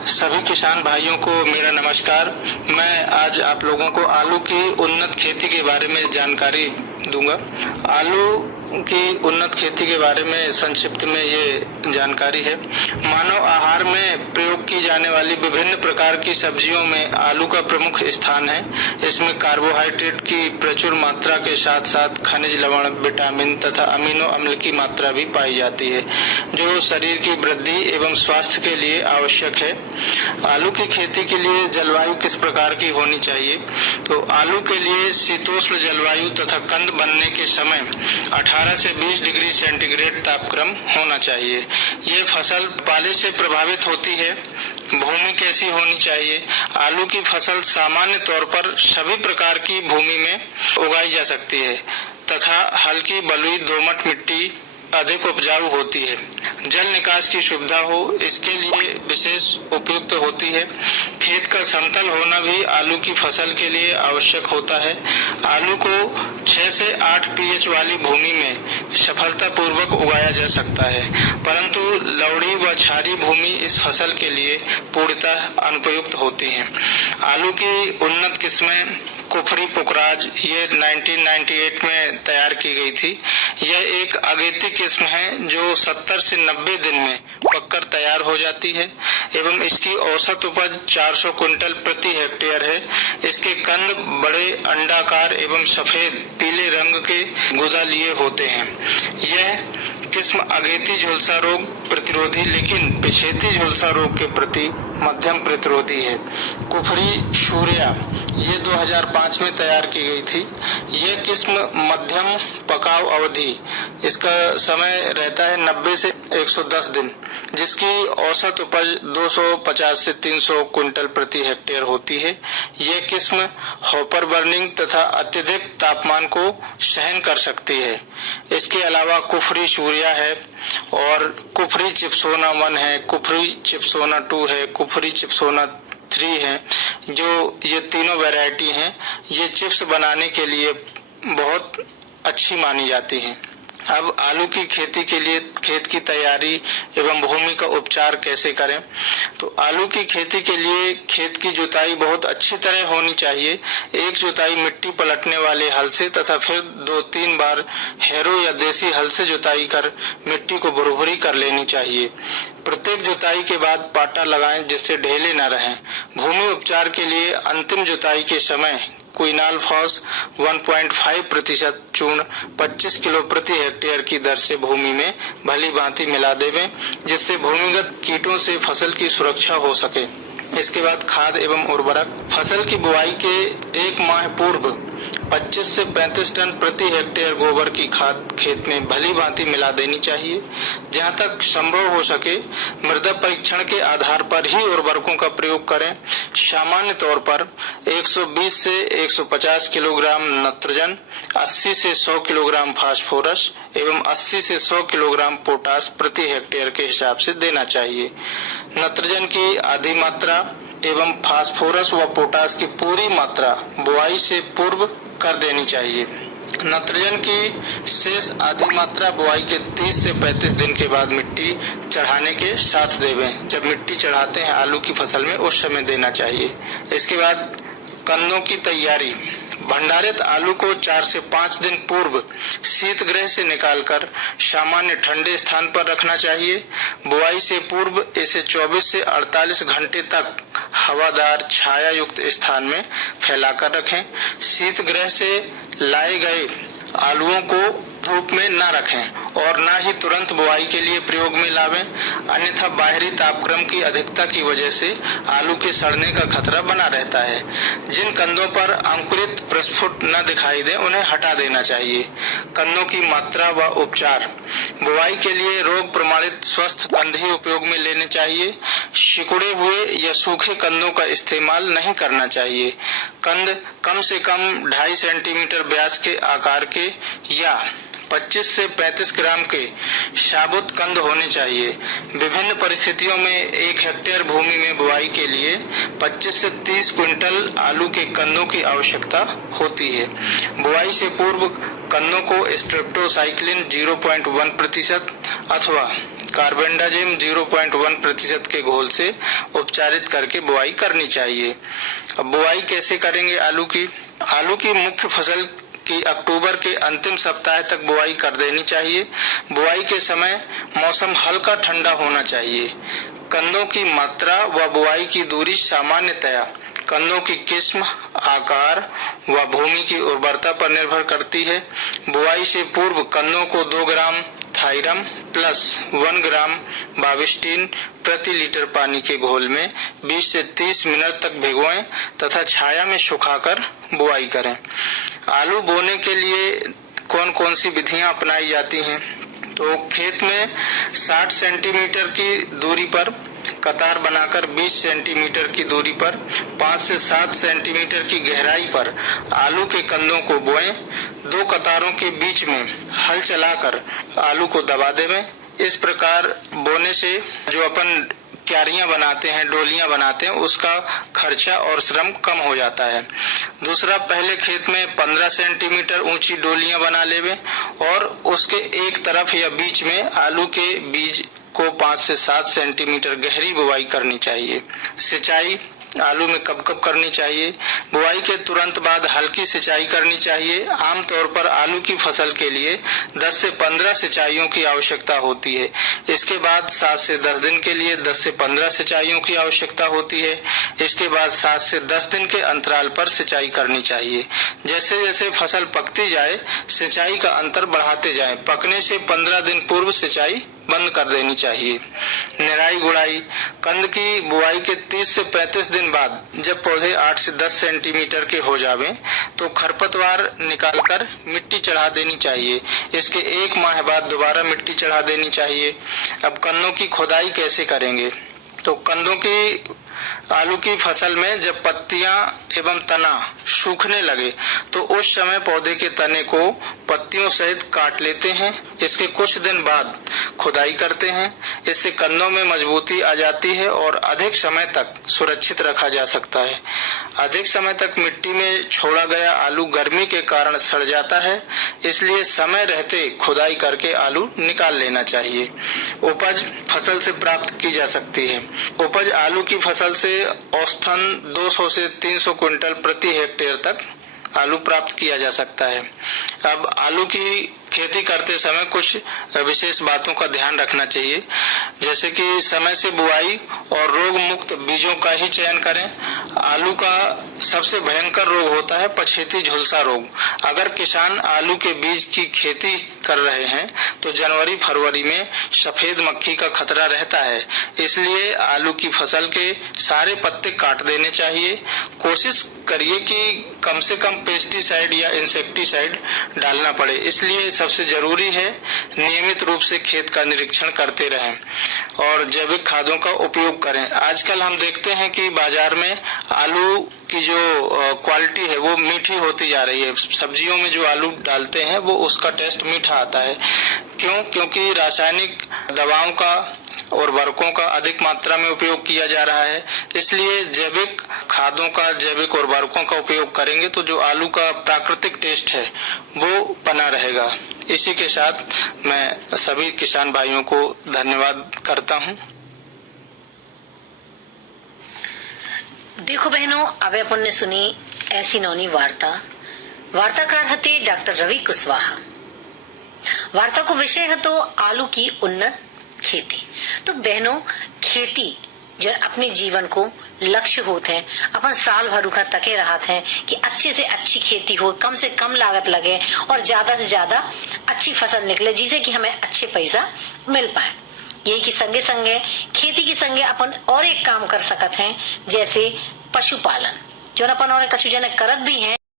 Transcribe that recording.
सभी किसान भाइयों को मेरा नमस्कार। मैं आज आप लोगों को आलू की उन्नत खेती के बारे में जानकारी दूंगा। आलू की उन्नत खेती के बारे में संक्षिप्त में ये जानकारी है। मानव आहार में प्रयोग की जाने वाली विभिन्न प्रकार की सब्जियों में आलू का प्रमुख स्थान है। इसमें कार्बोहाइड्रेट की प्रचुर मात्रा के साथ साथ खनिज लवण, विटामिन तथा अमीनो अम्ल की मात्रा भी पाई जाती है, जो शरीर की वृद्धि एवं स्वास्थ्य के लिए आवश्यक है। आलू की खेती के लिए जलवायु किस प्रकार की होनी चाहिए? तो आलू के लिए शीतोष्ण जलवायु तथा कंद बनने के समय 18 से 20 डिग्री सेंटीग्रेड तापक्रम होना चाहिए। ये फसल पाले से प्रभावित होती है। भूमि कैसी होनी चाहिए? आलू की फसल सामान्य तौर पर सभी प्रकार की भूमि में उगाई जा सकती है तथा हल्की बलुई दोमट मिट्टी अधिक उपजाऊ होती है। जल निकास की सुविधा हो, इसके लिए विशेष उपयुक्त होती है। खेत का समतल होना भी आलू की फसल के लिए आवश्यक होता है। आलू को 6 से 8 पीएच वाली भूमि में सफलतापूर्वक उगाया जा सकता है, परंतु लवड़ी व क्षारीय भूमि इस फसल के लिए पूर्णतः अनुपयुक्त होती है। आलू की उन्नत किस्में कुफरी पुखराज ये 1998 में तैयार की गई थी। यह एक अगेती किस्म है जो 70 से 90 दिन में पककर तैयार हो जाती है एवं इसकी औसत उपज 400 क्विंटल प्रति हेक्टेयर है। इसके कंद बड़े अंडाकार एवं सफेद पीले रंग के गुदा लिए होते हैं। यह किस्म अगेती झुलसा रोग प्रतिरोधी लेकिन पिछेती झुलसा रोग के प्रति मध्यम प्रतिरोधी है। कुफरी सूर्या ये 2005 में तैयार की गई थी। यह किस्म मध्यम पकाव अवधि, इसका समय रहता है 90 से 110 दिन, जिसकी औसत उपज 250 से 300 क्विंटल प्रति हेक्टेयर होती है। यह किस्म हॉपर बर्निंग तथा अत्यधिक तापमान को सहन कर सकती है। इसके अलावा कुफरी सूर्या है और कुफरी चिप्सोना 1 है, कुफरी चिप्सोना 2 है, कुफरी चिप्सोना 3 है, जो ये तीनों वैरायटी हैं। ये चिप्स बनाने के लिए बहुत अच्छी मानी जाती हैं। अब आलू की खेती के लिए खेत की तैयारी एवं भूमि का उपचार कैसे करें? तो आलू की खेती के लिए खेत की जुताई बहुत अच्छी तरह होनी चाहिए। एक जुताई मिट्टी पलटने वाले हल से तथा फिर 2-3 बार हैरो या देसी हल से जुताई कर मिट्टी को भुरभुरी कर लेनी चाहिए। प्रत्येक जुताई के बाद पाटा लगाएं जिससे ढेले न रहें। भूमि उपचार के लिए अंतिम जुताई के समय क्विनालफॉस 1.5% चूर्ण 25 किलो प्रति हेक्टेयर की दर से भूमि में भली भांति मिला देवें, जिससे भूमिगत कीटों से फसल की सुरक्षा हो सके। इसके बाद खाद एवं उर्वरक। फसल की बुआई के 1 माह पूर्व 25 से 35 टन प्रति हेक्टेयर गोबर की खाद खेत में भली भांति मिला देनी चाहिए। जहां तक संभव हो सके मृदा परीक्षण के आधार पर ही उर्वरकों का प्रयोग करें। सामान्य तौर पर 120 से 150 किलोग्राम नत्रजन, 80 से 100 किलोग्राम फास्फोरस एवं 80 से 100 किलोग्राम पोटास प्रति हेक्टेयर के हिसाब से देना चाहिए। नत्रजन की आधी मात्रा एवं फास्फोरस व पोटास की पूरी मात्रा बुआई से पूर्व कर देनी चाहिए। नत्रजन की शेष आधी मात्रा बुआई के 30 से 35 दिन के बाद मिट्टी चढ़ाने के साथ देवें। जब मिट्टी चढ़ाते हैं आलू की फसल में उस समय देना चाहिए। इसके बाद कंदों की तैयारी। भंडारित आलू को 4 से 5 दिन पूर्व शीत गृह से निकालकर सामान्य ठंडे स्थान पर रखना चाहिए। बुआई से पूर्व इसे 24 से 48 घंटे तक हवादार छाया युक्त स्थान में फैलाकर रखें। शीत गृह से लाए गए आलूओं को धूप में न रखें और न ही तुरंत बुआई के लिए प्रयोग में लावें, अन्यथा बाहरी तापक्रम की अधिकता की वजह से आलू के सड़ने का खतरा बना रहता है। जिन कंदों पर अंकुरित प्रस्फुट न दिखाई दे उन्हें हटा देना चाहिए। कंदों की मात्रा व उपचार। बुआई के लिए रोग प्रमाणित स्वस्थ कंद ही उपयोग में लेने चाहिए। सिकुड़े हुए या सूखे कंदों का इस्तेमाल नहीं करना चाहिए। कंद कम से कम 2.5 सेंटीमीटर व्यास के आकार के या 25 से 35 ग्राम के साबुत कंद होने चाहिए। विभिन्न परिस्थितियों में 1 हेक्टेयर भूमि में बुआई के लिए 25 से 30 क्विंटल आलू के कंदों की आवश्यकता होती है। बुआई से पूर्व कंदों को स्ट्रेप्टोसाइक्लिन 0.1% अथवा कार्बेंडाजिम 0.1% के घोल से उपचारित करके बुआई करनी चाहिए। अब बुआई कैसे करेंगे आलू की मुख्य फसल की अक्टूबर के अंतिम सप्ताह तक बुआई कर देनी चाहिए। बुआई के समय मौसम हल्का ठंडा होना चाहिए। कंदों की मात्रा व बुआई की दूरी सामान्यतया कंदों की किस्म, आकार व भूमि की उर्वरता पर निर्भर करती है। बुआई से पूर्व कंदों को 2 ग्राम थाइरम प्लस 1 ग्राम बाविस्टिन प्रति लीटर पानी के घोल में 20 से 30 मिनट तक भिगोएं तथा छाया में सुखाकर बुआई करें। आलू बोने के लिए कौन कौन सी विधियां अपनाई जाती हैं? तो खेत में 60 सेंटीमीटर की दूरी पर कतार बनाकर 20 सेंटीमीटर की दूरी पर 5 से 7 सेंटीमीटर की गहराई पर आलू के कंदों को बोएं। 2 कतारों के बीच में हल चलाकर आलू को दबा देवें। इस प्रकार बोने से जो अपन क्यारियां बनाते हैं, डोलियां बनाते हैं, उसका खर्चा और श्रम कम हो जाता है। दूसरा, पहले खेत में 15 सेंटीमीटर ऊंची डोलियां बना लेवे और उसके एक तरफ या बीच में आलू के बीज को 5 से 7 सेंटीमीटर गहरी बुआई करनी चाहिए। सिंचाई आलू में कब कब करनी चाहिए? बुआई के तुरंत बाद हल्की सिंचाई करनी चाहिए। आमतौर पर आलू की फसल के लिए 10 से 15 सिंचाइयों की आवश्यकता होती है। इसके बाद 7 से 10 दिन के लिए 10 से 15 सिंचाइयों की आवश्यकता होती है। इसके बाद 7 से 10 दिन के अंतराल पर सिंचाई करनी चाहिए। जैसे जैसे फसल पकती जाए सिंचाई का अंतर बढ़ाते जाएं। पकने से 15 दिन पूर्व सिंचाई बंद कर देनी चाहिए। निराई गुड़ाई कंद की बुआई के 30 से 35 दिन बाद जब पौधे 8 से 10 सेंटीमीटर के हो जावें तो खरपतवार निकालकर मिट्टी चढ़ा देनी चाहिए। इसके 1 माह बाद दोबारा मिट्टी चढ़ा देनी चाहिए। अब कंदों की खुदाई कैसे करेंगे? तो कंदों की आलू की फसल में जब पत्तियां एवं तना सूखने लगे तो उस समय पौधे के तने को पत्तियों सहित काट लेते हैं। इसके कुछ दिन बाद खुदाई करते हैं। इससे कंदों में मजबूती आ जाती है और अधिक समय तक सुरक्षित रखा जा सकता है। अधिक समय तक मिट्टी में छोड़ा गया आलू गर्मी के कारण सड़ जाता है, इसलिए समय रहते खुदाई करके आलू निकाल लेना चाहिए। उपज फसल से प्राप्त की जा सकती है। उपज आलू की फसल से औसतन 200 से 300 क्विंटल प्रति हेक्टेयर तक आलू प्राप्त किया जा सकता है। अब आलू की खेती करते समय कुछ विशेष बातों का ध्यान रखना चाहिए, जैसे कि समय से बुआई और रोग मुक्त बीजों का ही चयन करें। आलू का सबसे भयंकर रोग होता है पछेती झुलसा रोग। अगर किसान आलू के बीज की खेती कर रहे हैं तो जनवरी फरवरी में सफेद मक्खी का खतरा रहता है, इसलिए आलू की फसल के सारे पत्ते काट देने चाहिए। कोशिश करिए कि कम से कम पेस्टिसाइड या इंसेक्टिसाइड डालना पड़े, इसलिए सबसे जरूरी है नियमित रूप से खेत का निरीक्षण करते रहें और जैविक खादों का उपयोग करें। आजकल हम देखते हैं कि बाजार में आलू की जो क्वालिटी है वो मीठी होती जा रही है। सब्जियों में जो आलू डालते हैं वो उसका टेस्ट मीठा आता है। क्यों? क्योंकि रासायनिक दवाओं का और उर्वरकों का अधिक मात्रा में उपयोग किया जा रहा है। इसलिए जैविक खादों का, जैविक उर्वरकों का उपयोग करेंगे तो जो आलू का प्राकृतिक टेस्ट है वो बना रहेगा। इसी के साथ मैं सभी किसान भाइयों को धन्यवाद करता हूँ। देखो बहनों, अब अपन ने सुनी ऐसी नौनी वार्ताकार हते डॉक्टर रवि कुशवाहा। वार्ता को विषय है तो आलू की उन्नत खेती। तो बहनों, खेती जो अपने जीवन को लक्ष्य होते हैं, अपन साल भर रुका तके रहते हैं कि अच्छे से अच्छी खेती हो, कम से कम लागत लगे और ज्यादा से ज्यादा अच्छी फसल निकले, जिसे कि हमें अच्छे पैसा मिल पाए। यही की संगे संगे खेती के संगे अपन और एक काम कर सकते हैं, जैसे पशुपालन, जो अपन और कछु जने करत भी हैं।